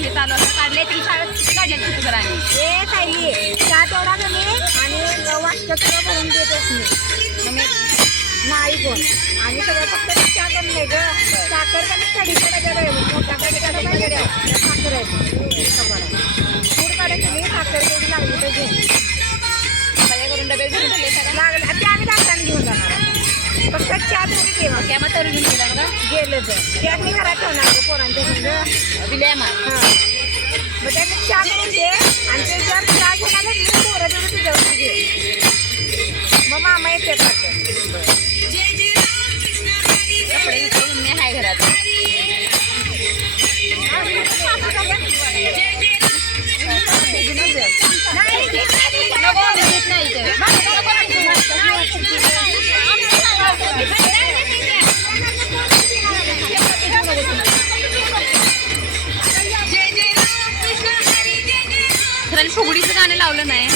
हे चालू काढले ती शाळेत काढले किती घराने ए ताई चहा तेवढा कमी आणि वाटतं सगळं भरून देतच नाही कोण आणि सगळं फक्त चहा कमी नाही ग साखर कमी कढीचा डबा आहे मोठा कढीचा डबा आहे साखर आहे पूड काढायची मी साखर तेवढी लागली तर घेऊन सगळे करून डबे घेऊन लागले ते आम्ही लागताना घेऊन जाणार फक्त चहा थोडी ठेवा कॅमा तरी घेऊन गेला बघा गेलं तर त्यात घरात ठेवणार पोरांच्या संग विलयमा मग त्याने चहा करून दे आणि ते जर चहा घेणार मी पोरं तेवढं तुझ्यावर घे मग मामा येते कपडे विकून मी आहे घरात खरं फुगडीचं गाणं लावलं नाही